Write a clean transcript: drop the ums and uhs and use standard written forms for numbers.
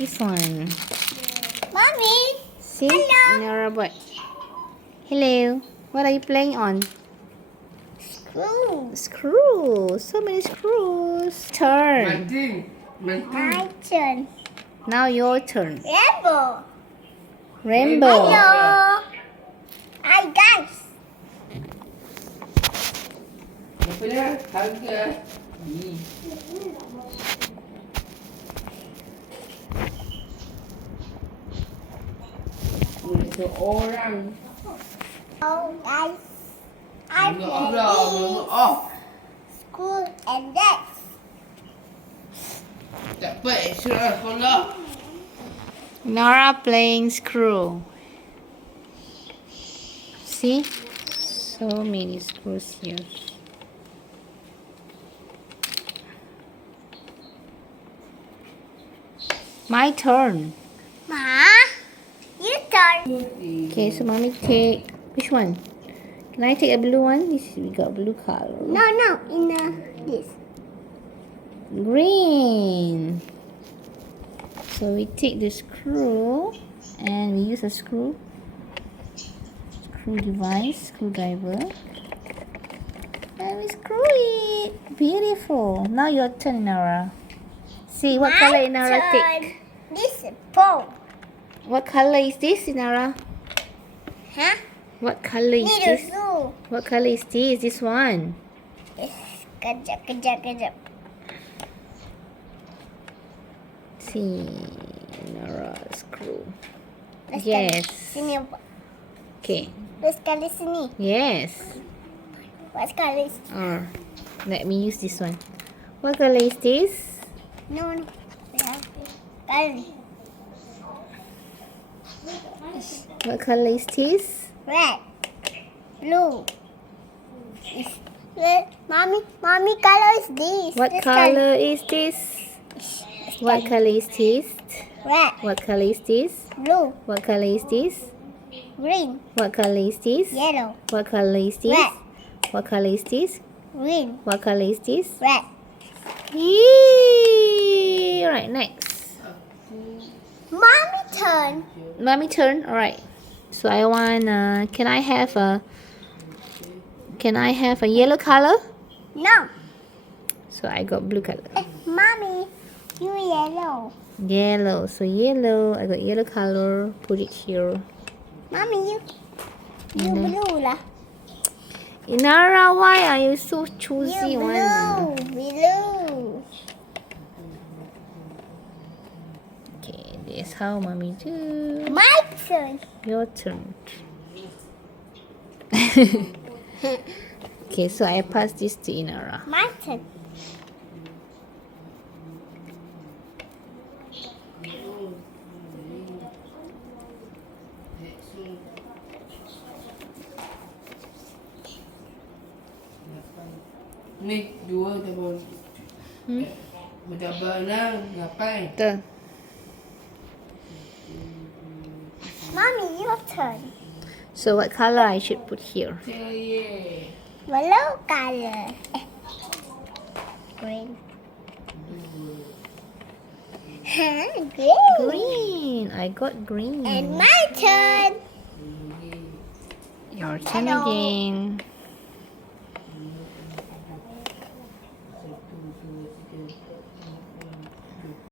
This one. Mommy. See? Hello. Inara what? Hello. What are you playing on? Screw. Screw. So many screws. Turn. My turn. Now your turn. Rainbow. Rainbow. Hello. Hi guys. Orang. Oh guys. I play this. School and that. Tak apa, extra kalau. Inara playing screw. See? So many screws here. My turn. Ma. You turn. Okay, so mommy take which one? Can I take a blue one? This we got blue color. No. In this. Green. So we take the screw and we use a screwdriver, and we screw it. Beautiful. Now your turn, Inara. See what color Inara take. This is pole. What color is this, Inara? Huh? What color is Need this? blue. What color is this? This one. Kejap. See, Inara screw. Let's Yes. Sini. Okay. Let's kali sini. Yes. What color is? Or let me use this one. What color is this? No. We have kali. What color is this? Red. Blue. Red. Mommy color is this. What This color is this? What color is this? Red. What color is this? Blue. What color is this? Green. What color is this? Yellow. What color is this? Red. What color is this? Green. What color is this? Red. Yee! Right, next. Mommy turn. Mommy turn. All right. So I want. Can I have a yellow color? No. So I got blue color. Mommy, you yellow. Yellow. So yellow. I got yellow color. Put it here. Mommy, you blue lah. Inara, why are you so You choosy blue. one? Blue. Okay, this is how mommy do. My turn. Your turn. Okay, so I pass this to Inara. My turn. Ni, dua tabung. Mencabar nang, ngapain? Ito. Mommy, your turn. So what color I should put here? Yellow color. Green. Green. Green. I got green. And my turn. Your turn Hello. again.